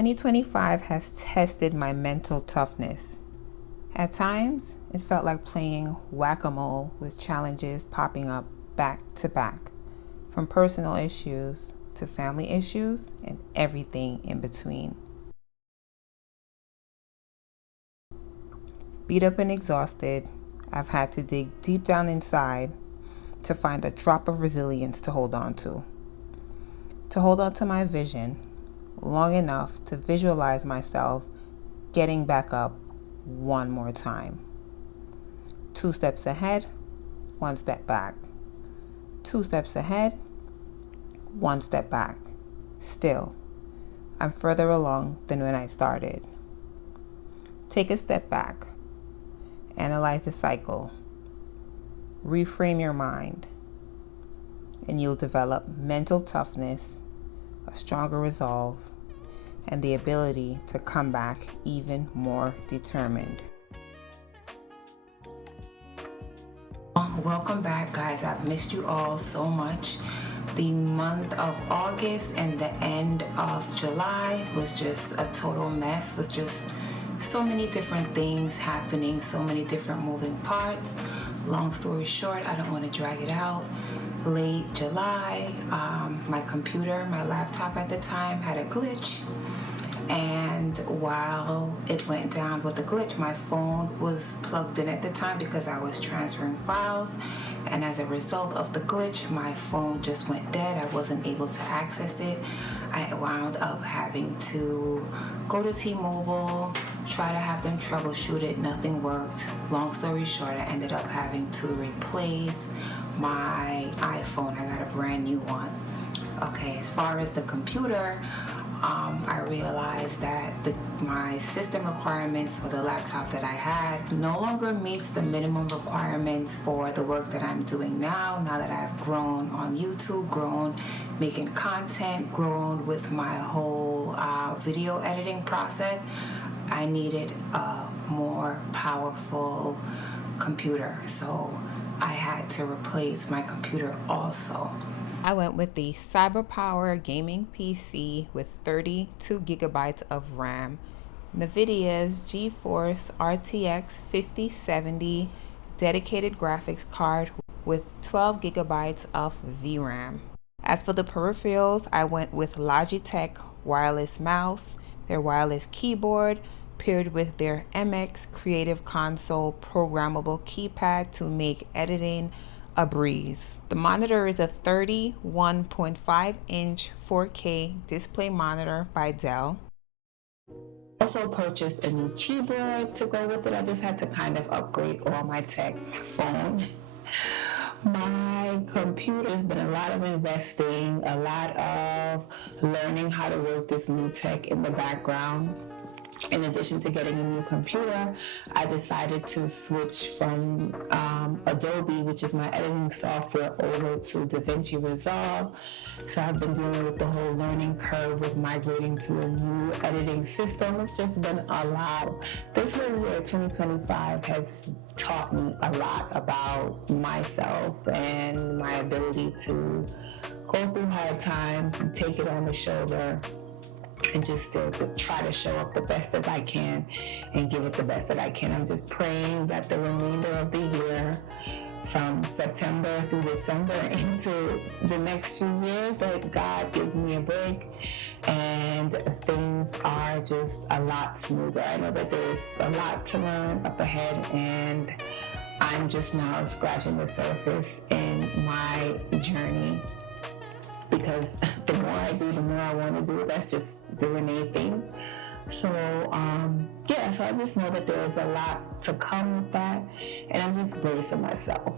2025 has tested my mental toughness. At times, it felt like playing whack-a-mole with challenges popping up back to back, from personal issues to family issues and everything in between. Beat up and exhausted, I've had to dig deep down inside to find a drop of resilience to hold on to. To hold on to my vision long enough to visualize myself getting back up one more time. 2 steps ahead, 1 step back. 2 steps ahead, 1 step back. Still, I'm further along than when I started. Take a step back. Analyze the cycle. Reframe your mind, and you'll develop mental toughness, a stronger resolve, and the ability to come back even more determined. Welcome back, guys. I've missed you all so much. The month of August and the end of July was just a total mess, was just so many different things happening, so many different moving parts. Long story short, I don't want to drag it out. Late July, my computer, my laptop at the time had a glitch. And while it went down with the glitch, my phone was plugged in at the time because I was transferring files. And as a result of the glitch, my phone just went dead. I wasn't able to access it. I wound up having to go to T-Mobile, try to have them troubleshoot it. Nothing worked. Long story short, I ended up having to replace my iPhone. I got a brand new one. Okay, as far as the computer, I realized that my system requirements for the laptop that I had no longer meets the minimum requirements for the work that I'm doing now that I've grown on YouTube, grown making content, grown with my whole video editing process. I needed a more powerful computer, so I had to replace my computer also. I went with the CyberPower gaming PC with 32 gigabytes of RAM, NVIDIA's GeForce RTX 5070 dedicated graphics card with 12 gigabytes of VRAM. As for the peripherals, I went with Logitech wireless mouse, their wireless keyboard, paired with their MX Creative Console programmable keypad to make editing a breeze. The monitor is a 31.5-inch 4K display monitor by Dell. Also purchased a new keyboard to go with it. I just had to kind of upgrade all my tech. Phone. My computer has been a lot of investing, a lot of learning how to work this new tech in the background. In addition to getting a new computer, I decided to switch from Adobe, which is my editing software, over to DaVinci Resolve. So I've been dealing with the whole learning curve with migrating to a new editing system. It's just been a lot. This whole year, 2025, has taught me a lot about myself and my ability to go through hard times and take it on the shoulder and just still to try to show up the best that I can and give it the best that I can. I'm just praying that the remainder of the year, from September through December into the next few years, that God gives me a break and things are just a lot smoother. I know that there's a lot to learn up ahead, and I'm just now scratching the surface in my journey. Because the more I do, the more I want to do. That's just doing anything. So, so I just know that there's a lot to come with that. And I'm just bracing myself,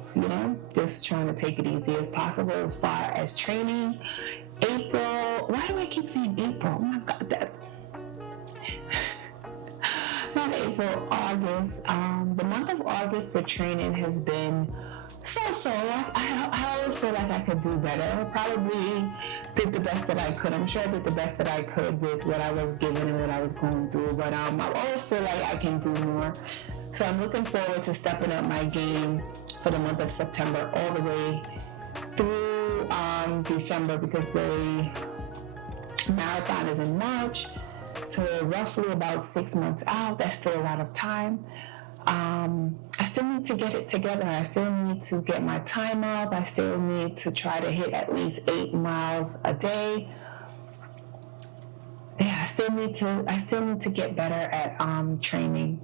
just trying to take it easy as possible as far as training. April, why do I keep saying April? Oh my God, not April, August. The month of August for training has been so. I always feel like I could do better. I probably did the best that I could. I'm sure I did the best that I could with what I was given and what I was going through. But I always feel like I can do more. So I'm looking forward to stepping up my game for the month of September all the way through December, because the marathon is in March. So we're roughly about 6 months out. That's still a lot of time. I still need to get it together. I still need to get my time up. I still need to try to hit at least 8 miles a day. Yeah, I still need to get better at training.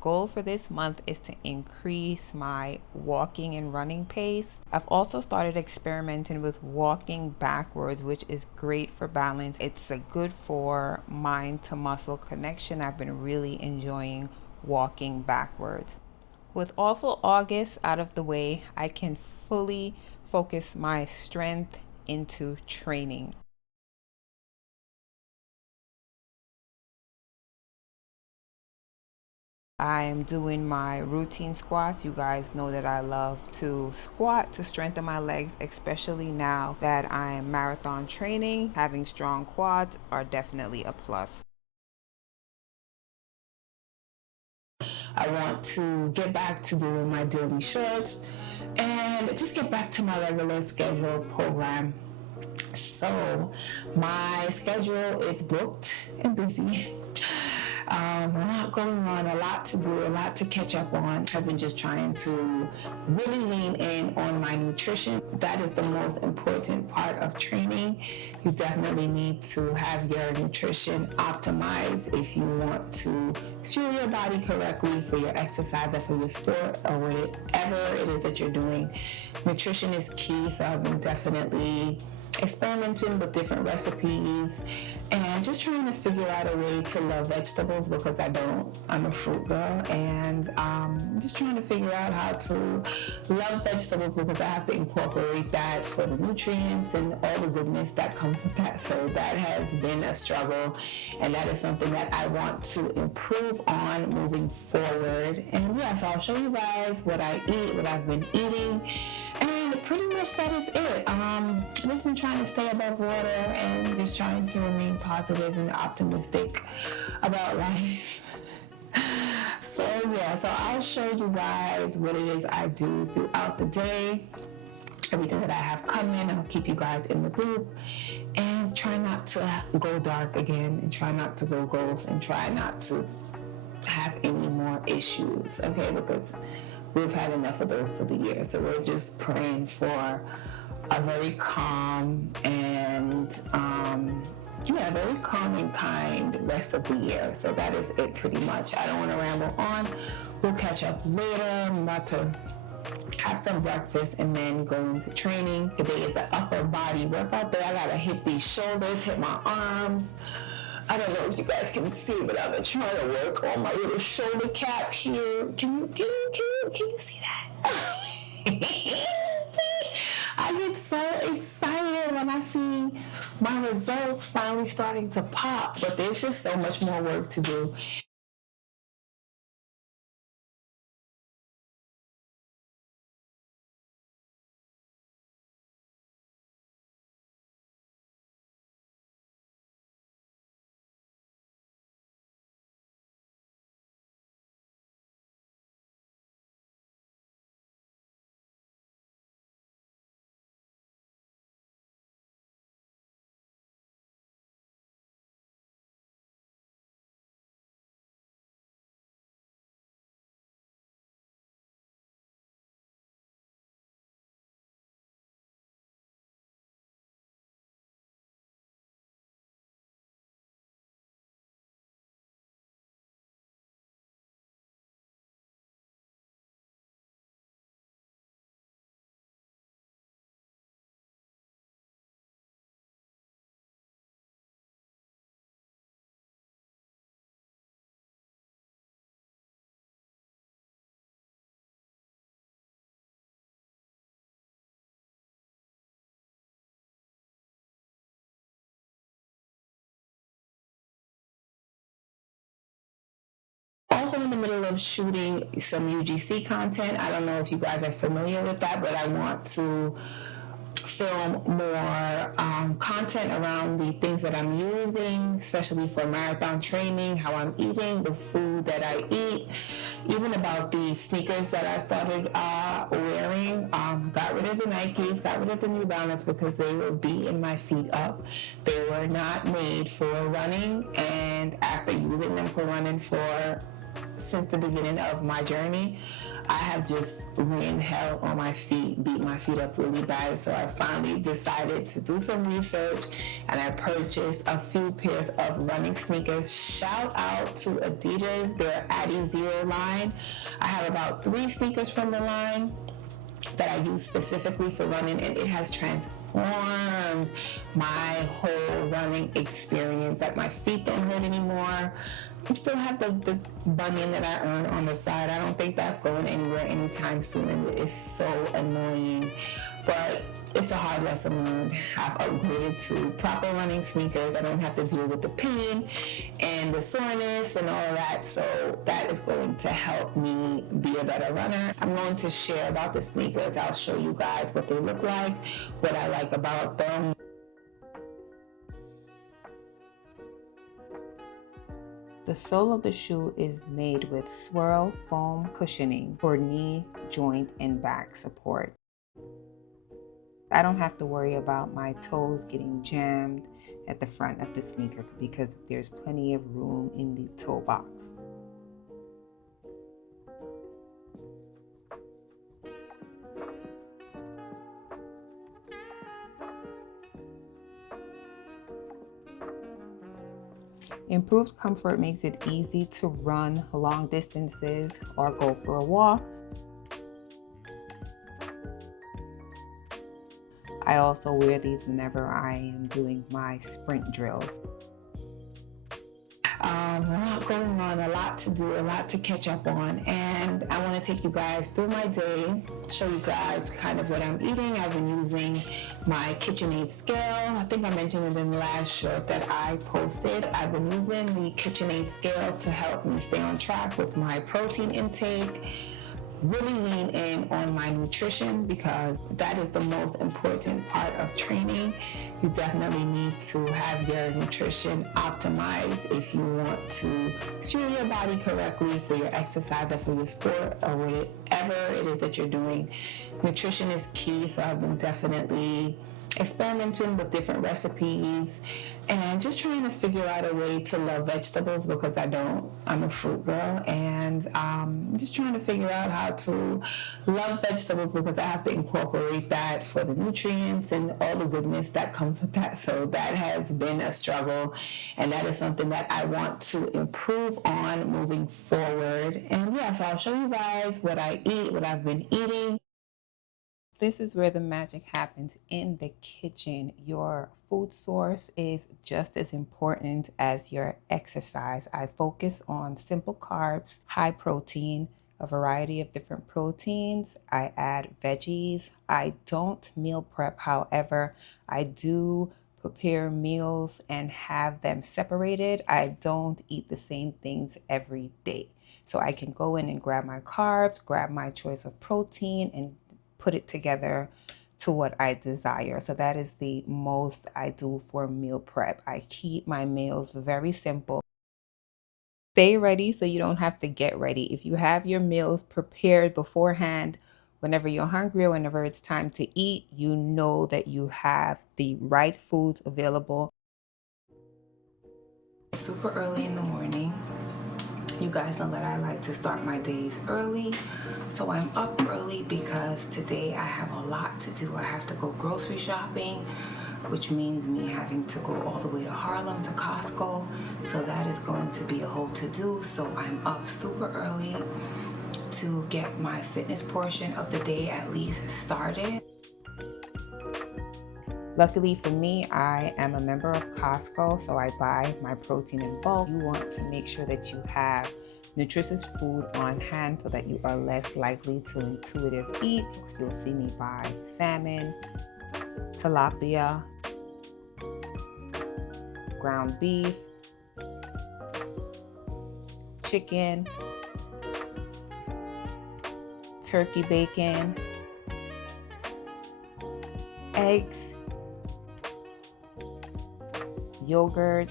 Goal for this month is to increase my walking and running pace. I've also started experimenting with walking backwards, which is great for balance. It's a good for mind to muscle connection. I've been really enjoying walking backwards. With awful August out of the way, I can fully focus my strength into training. I'm doing my routine squats. You guys know that I love to squat to strengthen my legs, especially now that I'm marathon training. Having strong quads are definitely a plus. I want to get back to doing my daily shorts and just get back to my regular scheduled program. So my schedule is booked and busy. A lot going on, a lot to do, a lot to catch up on. I've been just trying to really lean in on my nutrition. That is the most important part of training. You definitely need to have your nutrition optimized if you want to fuel your body correctly for your exercise or for your sport or whatever it is that you're doing. Nutrition is key, so I've been definitely experimenting with different recipes and just trying to figure out a way to love vegetables because I don't. I'm a fruit girl, and just trying to figure out how to love vegetables because I have to incorporate that for the nutrients and all the goodness that comes with that. So that has been a struggle, and that is something that I want to improve on moving forward. And yeah, so I'll show you guys what I eat, what I've been eating, and pretty much that is it. Just been trying to stay above water and just trying to remain positive and optimistic about life. So yeah, so I'll show you guys what it is I do throughout the day, everything that I have coming. I'll keep you guys in the loop and try not to go dark again and try not to go ghost and try not to have any more issues, okay? Because we've had enough of those for the year. So we're just praying for a very calm and very calm and kind rest of the year. So that is it pretty much. I don't want to ramble on. We'll catch up later. I'm about to have some breakfast and then go into training. Today is an upper body workout day. I gotta hit these shoulders, hit my arms. I don't know if you guys can see, but I've been trying to work on my little shoulder cap here. Can you see that? I get so excited when I see my results finally starting to pop, but there's just so much more work to do. Also in the middle of shooting some UGC content. I don't know if you guys are familiar with that, but I want to film more content around the things that I'm using, especially for marathon training, how I'm eating, the food that I eat, even about the sneakers that I started wearing. Got rid of the Nikes, got rid of the New Balance because they were beating my feet up. They were not made for running, and after using them for running since the beginning of my journey, I have just ran hell on my feet, beat my feet up really bad. So I finally decided to do some research, and I purchased a few pairs of running sneakers. Shout out to Adidas, their Adi Zero line. I have about 3 sneakers from the line that I use specifically for running, and it has transformed my whole running experience. That my feet don't hurt anymore. I still have the bunion that I earned on the side. I don't think that's going anywhere anytime soon, and it is so annoying. But it's a hard lesson learned. I've upgraded to proper running sneakers. I don't have to deal with the pain and the soreness and all of that. So that is going to help me be a better runner. I'm going to share about the sneakers. I'll show you guys what they look like, what I like about them. The sole of the shoe is made with swirl foam cushioning for knee, joint, and back support. I don't have to worry about my toes getting jammed at the front of the sneaker because there's plenty of room in the toe box. Improved comfort makes it easy to run long distances or go for a walk. I also wear these whenever I am doing my sprint drills. A lot going on, a lot to do, a lot to catch up on, and I want to take you guys through my day, show you guys kind of what I'm eating. I've been using my KitchenAid scale. I think I mentioned it in the last short that I posted. I've been using the KitchenAid scale to help me stay on track with my protein intake, really lean in on my nutrition because that is the most important part of training. You definitely need to have your nutrition optimized if you want to fuel your body correctly for your exercise or for your sport or whatever it is that you're doing. Nutrition is key, so I've been definitely experimenting with different recipes and just trying to figure out a way to love vegetables because I don't. I'm a fruit girl, and I'm just trying to figure out how to love vegetables because I have to incorporate that for the nutrients and all the goodness that comes with that. So that has been a struggle, and that is something that I want to improve on moving forward. And yeah, so I'll show you guys what I eat, what I've been eating. This is where the magic happens in the kitchen. Your food source is just as important as your exercise. I focus on simple carbs, high protein, a variety of different proteins. I add veggies. I don't meal prep. However, I do prepare meals and have them separated. I don't eat the same things every day. So I can go in and grab my carbs, grab my choice of protein, and put it together to what I desire. So that is the most I do for meal prep. I keep my meals very simple. Stay ready so you don't have to get ready. If you have your meals prepared beforehand, whenever you're hungry or whenever it's time to eat, you know that you have the right foods available. Super early in the morning. You guys know that I like to start my days early. So I'm up early because today I have a lot to do. I have to go grocery shopping, which means me having to go all the way to Harlem to Costco. So that is going to be a whole to-do. So I'm up super early to get my fitness portion of the day at least started. Luckily for me, I am a member of Costco, so I buy my protein in bulk. You want to make sure that you have nutritious food on hand so that you are less likely to intuitive eat. So you'll see me buy salmon, tilapia, ground beef, chicken, turkey bacon, eggs, yogurt,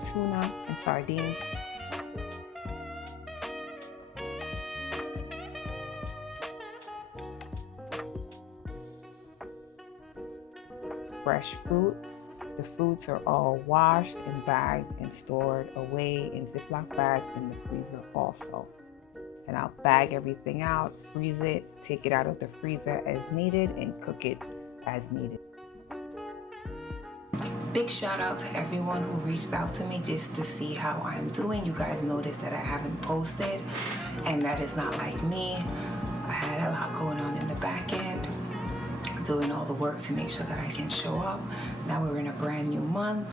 tuna, and sardines. Fresh fruit. The fruits are all washed and bagged and stored away in Ziploc bags in the freezer also. And I'll bag everything out, freeze it, take it out of the freezer as needed, and cook it as needed. Big shout out to everyone who reached out to me just to see how I'm doing. You guys noticed that I haven't posted, and that is not like me. I had a lot going on in the back end, doing all the work to make sure that I can show up. Now we're in a brand new month.